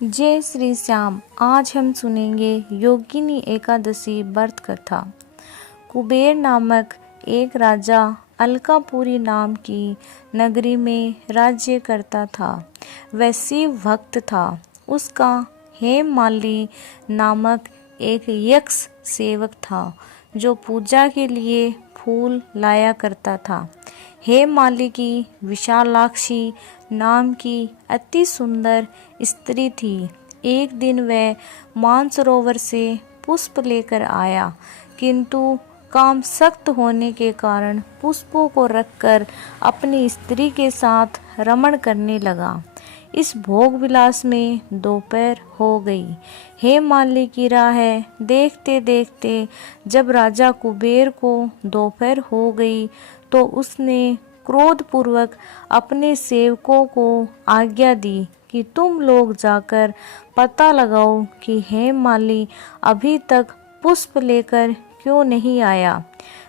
जय श्री श्याम। आज हम सुनेंगे योगिनी एकादशी व्रत कथा। कुबेर नामक एक राजा अलकापुरी नाम की नगरी में राज्य करता था। वह शिव भक्त था। उसका हेममाली नामक एक यक्ष सेवक था जो पूजा के लिए फूल लाया करता था। हेममाली की विशालाक्षी नाम की अति सुंदर स्त्री थी। एक दिन वह मानसरोवर से पुष्प लेकर आया, किंतु काम सख्त होने के कारण पुष्पों को रखकर अपनी स्त्री के साथ रमण करने लगा। इस भोग विलास में दोपहर हो गई। हेममाली की राह देखते देखते जब राजा कुबेर को दोपहर हो गई तो उसने क्रोधपूर्वक अपने सेवकों को आज्ञा दी कि तुम लोग जाकर पता लगाओ कि हेममाली अभी तक पुष्प लेकर क्यों नहीं आया।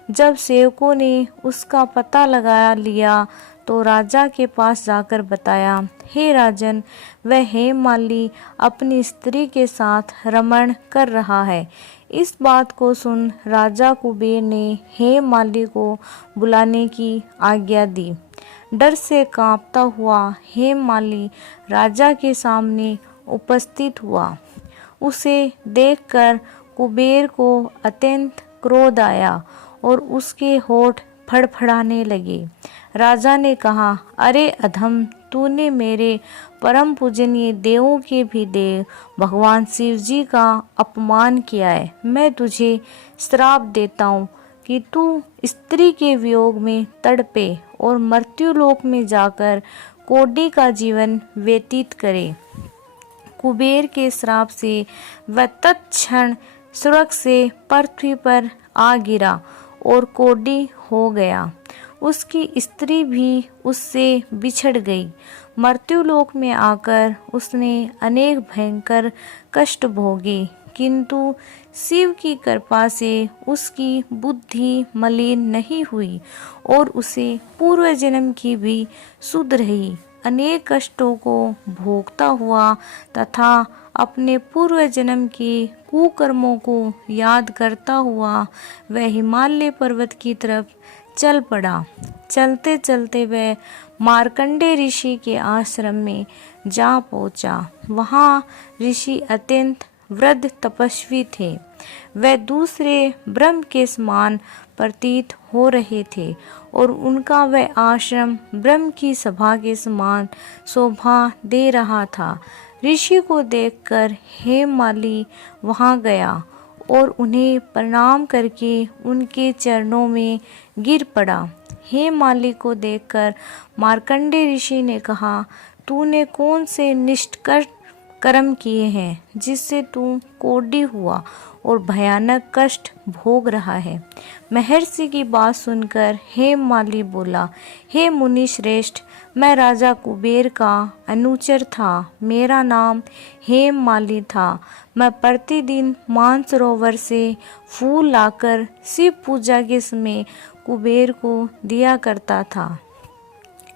जब सेवकों ने उसका पता लगा लिया तो राजा के पास जाकर बताया, हे राजन, वह हेममाली अपनी स्त्री के साथ रमण कर रहा है। इस बात को सुन राजा कुबेर ने हेममाली को बुलाने की आज्ञा दी। डर से कांपता हुआ हेममाली राजा के सामने उपस्थित हुआ। उसे देखकर कुबेर को अत्यंत क्रोध आया और उसके होठ फड़फड़ाने लगे। राजा ने कहा, अरे अधम, तूने मेरे परम पूजनीय देवों के भी देव भगवान शिव जी का अपमान किया है। मैं तुझे श्राप देता हूँ कि तू स्त्री के वियोग में तड़पे और मृत्युलोक में जाकर कोढ़ी का जीवन व्यतीत करे। कुबेर के श्राप से वह तत्क्षण स्वर्ग से पृथ्वी पर आ गिरा और कोढ़ी हो गया। उसकी स्त्री भी उससे बिछड़ गई। मृत्युलोक में आकर उसने अनेक भयंकर कष्ट भोगे, किंतु शिव की कृपा से उसकी बुद्धि मलिन नहीं हुई और उसे पूर्व जन्म की भी सुध रही। अनेक कष्टों को भोगता हुआ तथा अपने पूर्व जन्म के कुकर्मों को याद करता हुआ वह हिमालय पर्वत की तरफ चल पड़ा। चलते चलते वह मार्कंडे ऋषि के आश्रम में जा पहुंचा। वहां ऋषि अत्यंत वृद्ध तपस्वी थे। वह दूसरे ब्रह्म के समान प्रतीत हो रहे थे और उनका वह आश्रम ब्रह्म की सभा के समान शोभा दे रहा था। ऋषि को देखकर हेममाली वहां गया और उन्हें प्रणाम करके उनके चरणों में गिर पड़ा। हेममाली को देखकर मार्कंडे ऋषि ने कहा, तूने कौन से निष्कर्ष कर्म किए हैं जिससे तू कोढ़ी हुआ और भयानक कष्ट भोग रहा है। महर्षि की बात सुनकर हेममाली बोला, हे मुनि श्रेष्ठ, मैं राजा कुबेर का अनुचर था। मेरा नाम हेममाली था। मैं प्रतिदिन मानसरोवर से फूल लाकर शिव पूजा के समय कुबेर को दिया करता था।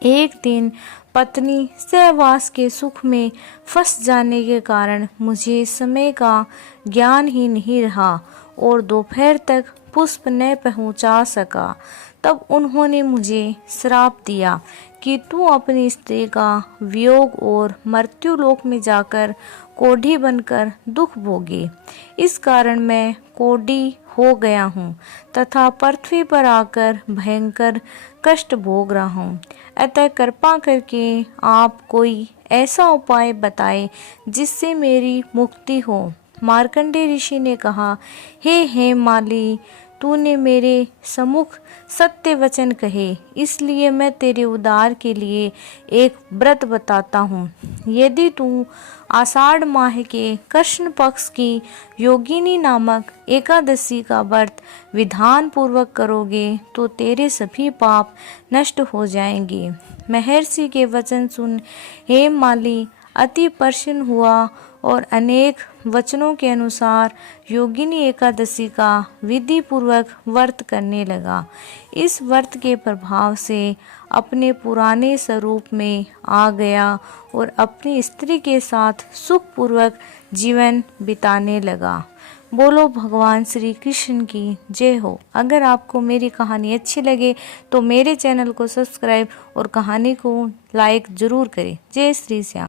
एक दिन पत्नी सहवास के सुख में फंस जाने के कारण मुझे समय का ज्ञान ही नहीं रहा और दोपहर तक पुष्प न पहुंचा सका। तब उन्होंने मुझे श्राप दिया कि तू अपनी स्त्री का वियोग और मृत्युलोक में जाकर कोढ़ी बनकर दुख भोगे। इस कारण मैं कोढ़ी हो गया हूँ तथा पृथ्वी पर आकर भयंकर कष्ट भोग रहा हूँ। अतः कृपा करके आप कोई ऐसा उपाय बताएं जिससे मेरी मुक्ति हो। मार्कंडे ऋषि ने कहा, हे हेममाली, तूने मेरे सम्मुख सत्य वचन कहे, इसलिए मैं तेरे उद्धार के लिए एक व्रत बताता हूँ। यदि तू आषाढ़ माह के कृष्ण पक्ष की योगिनी नामक एकादशी का व्रत विधान पूर्वक करोगे तो तेरे सभी पाप नष्ट हो जाएंगे। महर्षि के वचन सुन हेममाली अति प्रसन्न हुआ और अनेक वचनों के अनुसार योगिनी एकादशी का विधि पूर्वक व्रत करने लगा। इस व्रत के प्रभाव से अपने पुराने स्वरूप में आ गया और अपनी स्त्री के साथ सुखपूर्वक जीवन बिताने लगा। बोलो भगवान श्री कृष्ण की जय हो। अगर आपको मेरी कहानी अच्छी लगे तो मेरे चैनल को सब्सक्राइब और कहानी को लाइक ज़रूर करें। जय श्री श्याम।